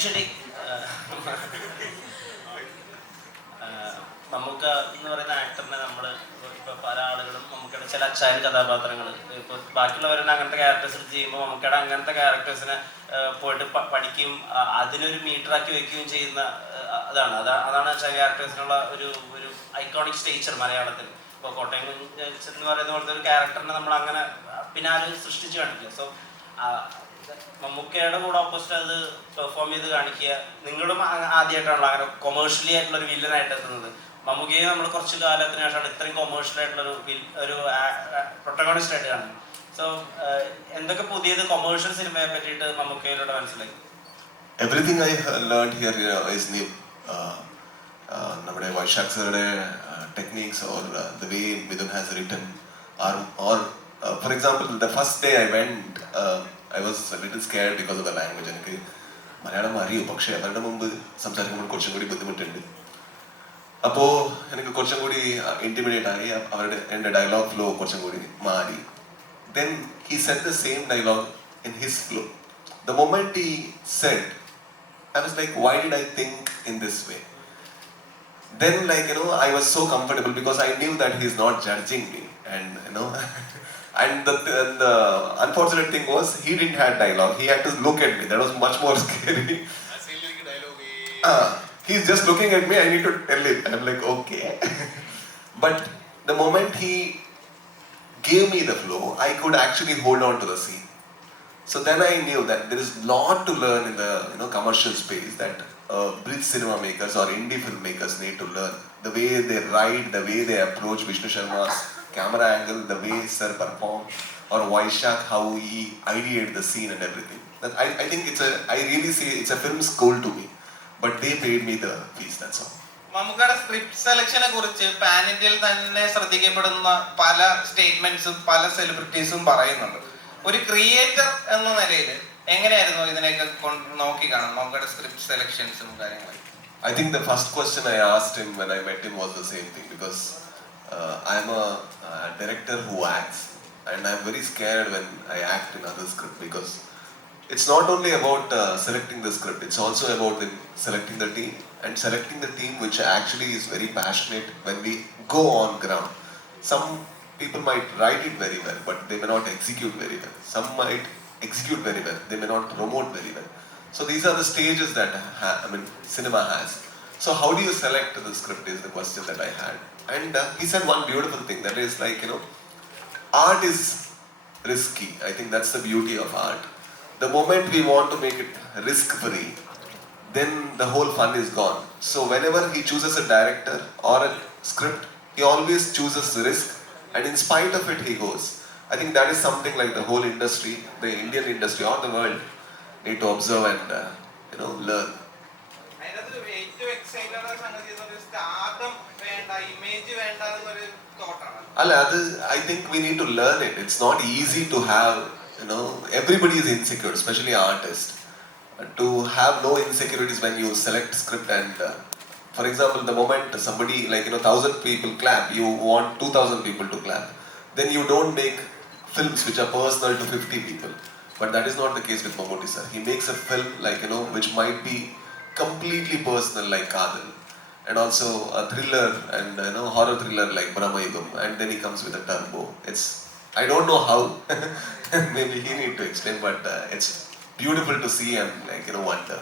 Usually, mammookka എന്ന് പറയുന്ന ആക്ടറിനെ നമ്മൾ ഇപ്പോൾ പല ആളുകളും മമ്മൂക്കയുടെ ചില അച്ചായ കഥാപാത്രങ്ങൾ ഇപ്പോൾ ബാക്കിയുള്ളവരുടെ അങ്ങനത്തെ ക്യാരക്ടേഴ്സ് ചെയ്യുമ്പോൾ മമ്മൂക്കയുടെ അങ്ങനത്തെ ക്യാരക്ടേഴ്സിനെ പോയിട്ട് പഠിക്കുകയും അതിനൊരു മീറ്ററാക്കി വെക്കുകയും ചെയ്യുന്ന അതാണ് അച്ചായ ക്യാരക്ടേഴ്സിനുള്ള ഒരു ഐക്കോണിക് സ്റ്റേച്ചർ മലയാളത്തിൽ. ഇപ്പോൾ കോട്ടയം എന്ന് പറയുന്ന പോലത്തെ ഒരു ക്യാരക്ടറിനെ നമ്മൾ അങ്ങനെ പിന്നെ ആരും സൃഷ്ടിച്ച് കാണിക്കില്ല. സോ മമ്മൂക്കയുടെ കൂടെ ഓപ്പോസിറ്റ് അത് പെർഫോം ചെയ്ത് കാണിക്കുക. നിങ്ങളും ആദ്യമായിട്ടാണല്ലോ അങ്ങനെ കൊമേഴ്ഷ്യലി ആയിട്ടുള്ള ഒരു വില്ലനായിട്ട് എത്തുന്നത്. മമ്മൂക്കയെ നമ്മൾ കുറച്ച് കാലത്തിന് ശേഷമാണ് ഇത്രയും കൊമേഴ്ഷ്യൽ ആയിട്ടുള്ള ഒരു പ്രൊട്ടഗോണിസ്റ്റ് ആയിട്ട് കാണുന്നത്. സോ എന്തൊക്കെ പുതിയത് കൊമേഴ്ഷ്യൽ സിനിമയെ പറ്റിയിട്ട് മമ്മൂക്കയിലൂടെ മനസ്സിലായി? Everything I learned here is new. നമ്മുടെ വൈശാഖ് സാറുടെ techniques or the way Midun has written or for example the first day I went I was a little scared because of the language. എനിക്ക് മലയാളം അറിയും, പക്ഷേ അവരുടെ മുമ്പ് സംസാരിക്കുമ്പോൾ കുറച്ചും കൂടി ബുദ്ധിമുട്ടുണ്ട്. അപ്പോൾ എനിക്ക് കുറച്ചും കൂടി ഇൻറ്റിമിഡേറ്റ് ആയി. എൻ്റെ ഡയലോഗ് ഫ്ലോ കുറച്ചും കൂടി മാറി. Then he said the same dialogue in his flow. The moment he said, I was like, why did I think in this way? Then I was so comfortable because I knew that he is not judging me, and and the unfortunate thing was he didn't have dialogue. He had to look at me. That was much more scary. He's just looking at me. I need to tell it. I'm like, okay. But the moment he gave me the flow, I could actually hold on to the scene. So then I knew that there is a lot to learn in the commercial space that bridge cinema makers or indie filmmakers need to learn. The way they write, the way they approach Vishnu Sharma's camera angle, the way Sir performed, or Vaishak, how he ideated the scene and everything. That I think I really say it's a film school to me. But they paid me the fees, that's all. മമ്മൂക്കയുടെ സ്ക്രിപ്റ്റ് സെലക്ഷനെ കുറിച്ച് പാൻ ഇന്ത്യയിൽ തന്നെ ശ്രദ്ധിക്കപ്പെടുന്ന പല സ്റ്റേറ്റ്മെന്റ്സും പല സെലിബ്രിറ്റീസും പറയുന്നുണ്ട്. ഒരു ക്രിയേറ്റർ എന്ന നിലയിൽ എങ്ങനെയായിരുന്നു ഇതിനെയൊക്കെ നോക്കി കാണും മമ്മൂക്കയുടെ സ്ക്രിപ്റ്റ് സെലക്ഷൻസും കാര്യങ്ങളും? I think the first question I asked him when I met him was the same thing, because I'm a director who acts, and I'm very scared when I act in other script, because it's not only about selecting the script, it's also about selecting the team, and selecting the team which actually is very passionate when we go on ground. Some people might write it very well, but they may not execute very well. Some might execute very well, they may not promote very well. So these are the stages that cinema has. So how do you select the script is the question that I had. And he said one beautiful thing, that is art is risky. I think that's the beauty of art. The moment we want to make it risk-free, then the whole fun is gone. So whenever he chooses a director or a script, he always chooses risk, and in spite of it he goes. I think that is something like the whole industry, the Indian industry or the world need to observe and learn. I think we need to learn it. It's not easy to have, everybody is insecure, especially artists. To have no insecurities when you select script, and for example, the moment somebody 1,000 people clap, you want 2,000 people to clap. Then you don't make films which are personal to 50 people. But that is not the case with Mammootty sir. He makes a film which might be completely personal like Kadal, and also a thriller and horror thriller like Brahmayugam, and then he comes with a turbo. I don't know how. Maybe he need to explain, but it's beautiful to see and wonder.